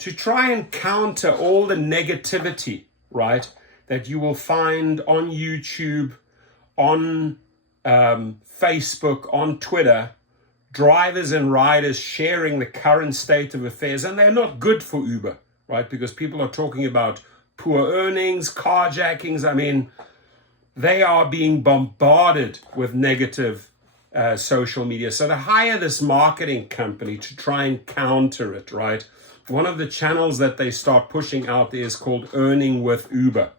to try and counter all the negativity, right, that you will find on YouTube, on Facebook, on Twitter, drivers and riders sharing the current state of affairs, and they're not good for Uber, right? Because people are talking about poor earnings, carjackings. I mean, they are being bombarded with negative social media. So to hire this marketing company to try and counter it, right? One of the channels that they start pushing out there is called Earning with Uber.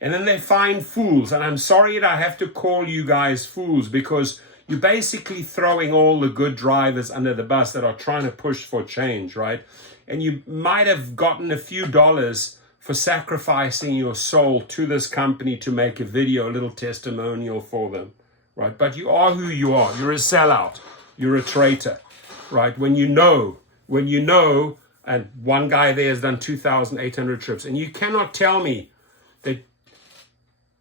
And then they find fools. And I'm sorry that I have to call you guys fools, because you're basically throwing all the good drivers under the bus that are trying to push for change, right? And you might have gotten a few dollars for sacrificing your soul to this company to make a video, a little testimonial for them, right? But you are who you are. You're a sellout. You're a traitor, right? When you know, and one guy there has done 2,800 trips, and you cannot tell me that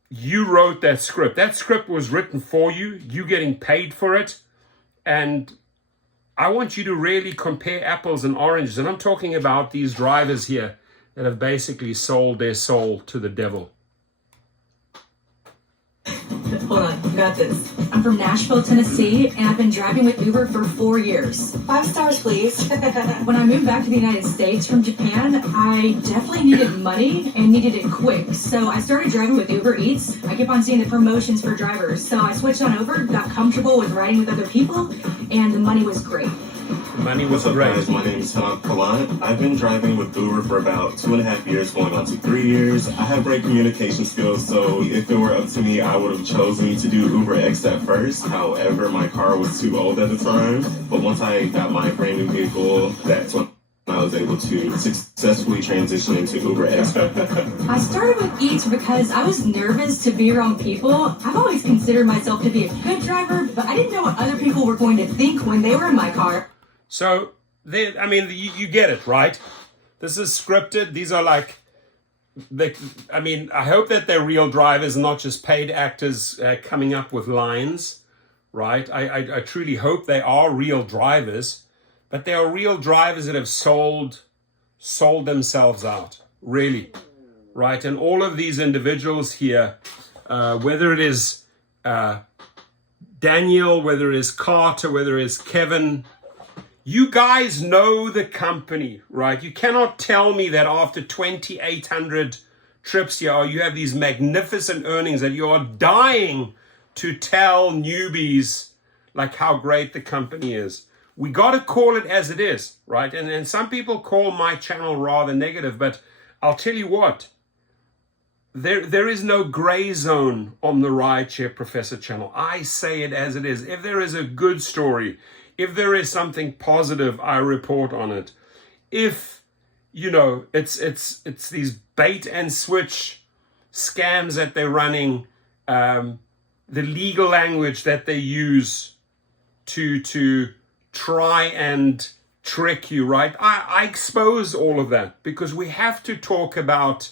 you wrote that script. That script was written for you. You getting paid for it. And I want you to really compare apples and oranges. And I'm talking about these drivers here that have basically sold their soul to the devil. Hold on, you got this. I'm from Nashville, Tennessee, and I've been driving with Uber for 4 years. 5 stars, please. When I moved back to the United States from Japan, I definitely needed money and needed it quick. So I started driving with Uber Eats. I kept on seeing the promotions for drivers. So I switched on over, got comfortable with riding with other people, and the money was great. Money was What's up, great. guys? My name is Kalan. I've been driving with Uber for about 2.5 years, going on to 3 years. I have great communication skills, so if it were up to me, I would have chosen to do Uber X at first. However, my car was too old at the time. But once I got my brand new vehicle, that's when I was able to successfully transition into Uber X. I started with Eats because I was nervous to be around people. I've always considered myself to be a good driver, but I didn't know what other people were going to think when they were in my car. So, you get it, right? This is scripted. These are like, I hope that they're real drivers, not just paid actors coming up with lines, right? I truly hope they are real drivers, but they are real drivers that have sold themselves out, really, right? And all of these individuals here, whether it is Daniel, whether it is Carter, whether it is Kevin, you guys know the company, right? You cannot tell me that after 2,800 trips here, you have these magnificent earnings that you are dying to tell newbies like how great the company is. We got to call it as it is, right? And some people call my channel rather negative, but I'll tell you what, there is no gray zone on the Rideshare Professor channel. I say it as it is. If there is a good story, if there is something positive, I report on it. If, it's these bait and switch scams that they're running, the legal language that they use to try and trick you, right? I expose all of that because we have to talk about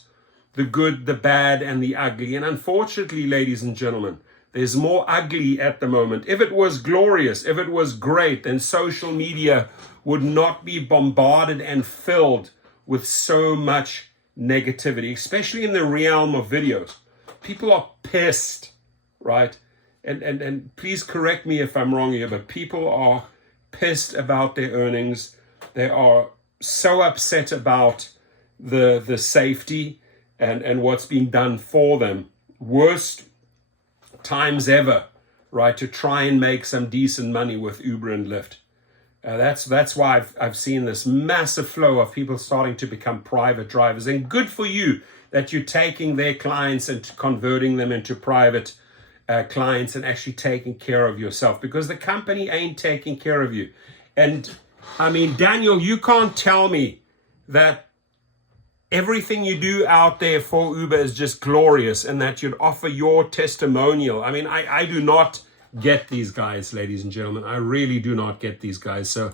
the good, the bad, and the ugly. And unfortunately, ladies and gentlemen, there's more ugly at the moment. If it was glorious, if it was great, then social media would not be bombarded and filled with so much negativity, especially in the realm of videos. People are pissed, right? And please correct me if I'm wrong here, but people are pissed about their earnings. They are so upset about the safety and what's being done for them. Worst times ever, right, to try and make some decent money with Uber and Lyft. That's why I've seen this massive flow of people starting to become private drivers. And good for you that you're taking their clients and converting them into private clients and actually taking care of yourself, because the company ain't taking care of you. And Daniel, you can't tell me that everything you do out there for Uber is just glorious and that you'd offer your testimonial. I do not get these guys, ladies and gentlemen. I really do not get these guys. So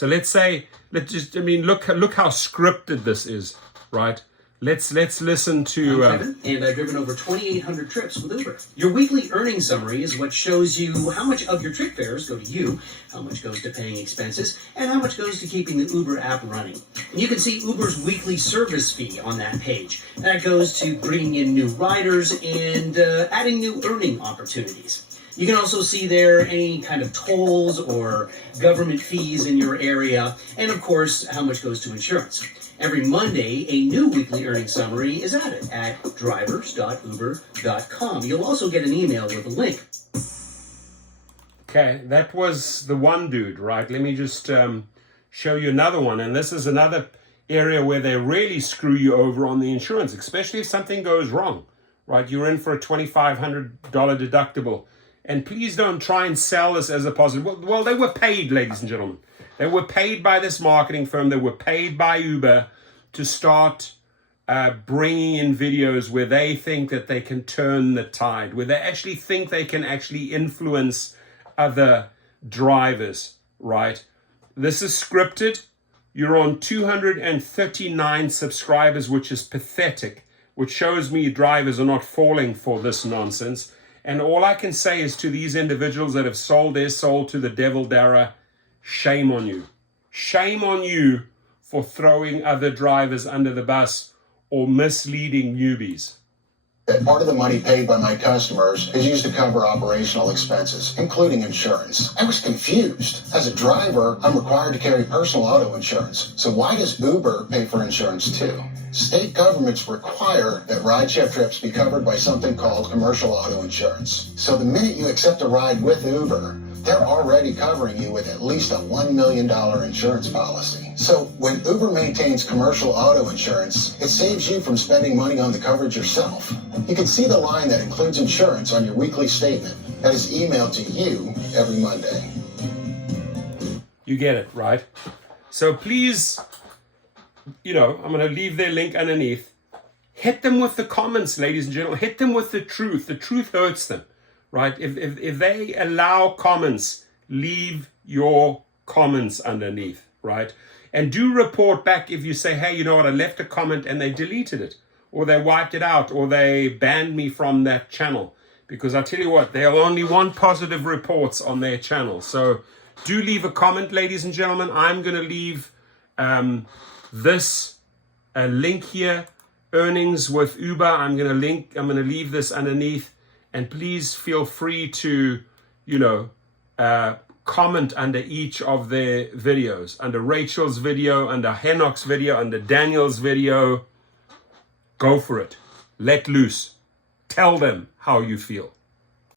look how scripted this is, right? Let's listen to. I'm Kevin, and I've driven over 2,800 trips with Uber. Your weekly earnings summary is what shows you how much of your trip fares go to you, how much goes to paying expenses, and how much goes to keeping the Uber app running. And you can see Uber's weekly service fee on that page. That goes to bringing in new riders and adding new earning opportunities. You can also see there any kind of tolls or government fees in your area, and of course, how much goes to insurance. Every Monday, a new weekly earnings summary is added at drivers.uber.com. You'll also get an email with a link. Okay, that was the one dude, right? Let me just show you another one. And this is another area where they really screw you over on the insurance, especially if something goes wrong, right? You're in for a $2,500 deductible. And please don't try and sell this as a positive. Well, they were paid, ladies and gentlemen. They were paid by this marketing firm. They were paid by Uber to start bringing in videos where they think that they can turn the tide, where they actually think they can actually influence other drivers, right? This is scripted. You're on 239 subscribers, which is pathetic, which shows me drivers are not falling for this nonsense. And all I can say is to these individuals that have sold their soul to the devil, Dara, shame on you. Shame on you for throwing other drivers under the bus or misleading newbies. That part of the money paid by my customers is used to cover operational expenses, including insurance. I was confused. As a driver, I'm required to carry personal auto insurance. So why does Uber pay for insurance too? State governments require that rideshare trips be covered by something called commercial auto insurance. So the minute you accept a ride with Uber, they're already covering you with at least a $1 million insurance policy. So when Uber maintains commercial auto insurance, it saves you from spending money on the coverage yourself. You can see the line that includes insurance on your weekly statement that is emailed to you every Monday. You get it, right? So please, I'm going to leave their link underneath. Hit them with the comments, ladies and gentlemen. Hit them with the truth. The truth hurts them. Right? If they allow comments, leave your comments underneath, right? And do report back if you say, hey, you know what, I left a comment and they deleted it, or they wiped it out, or they banned me from that channel. Because I tell you what, they'll only want positive reports on their channel. So do leave a comment, ladies and gentlemen. I'm going to leave this link here, earnings with Uber. I'm going to leave this underneath. And please feel free to, comment under each of their videos. Under Rachel's video, under Henok's video, under Daniel's video. Go for it. Let loose. Tell them how you feel.